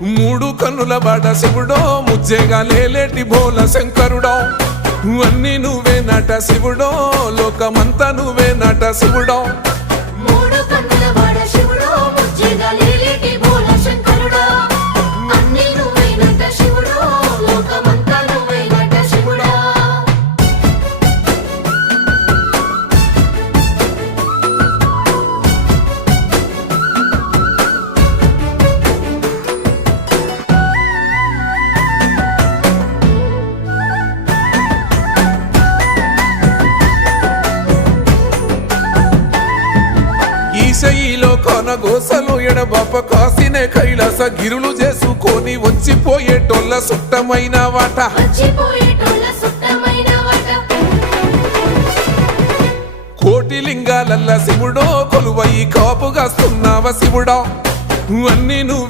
మూడు కన్నుల బాట శివుడో ముజ్జేగా లేలేటి భోల శంకరుడో అన్నీ నువ్వే నట శివుడో లోకమంతా నువ్వే నట శివుడో మూడు కన్నుల బాట శివుడో ముజ్జేగా లేలేటి భోల శంకరుడో అన్నీ నువ్వే నట శివుడో లోకమంతా నువ్వే నట శివుడో ఈశయిలో కొనగోసలు ఎడబాప కాసినే కైలాస గిరులు చేసుకొని వచ్చిపోయేటోళ్ళ సుట్టమైన వాట వచ్చిపోయేటోళ్ళ సుట్టమైన వాట కోటి లింగాలల్ల శివుడో కొలువయి కాపుగాస్తున్నావ శివుడా అన్నీ నువ్వే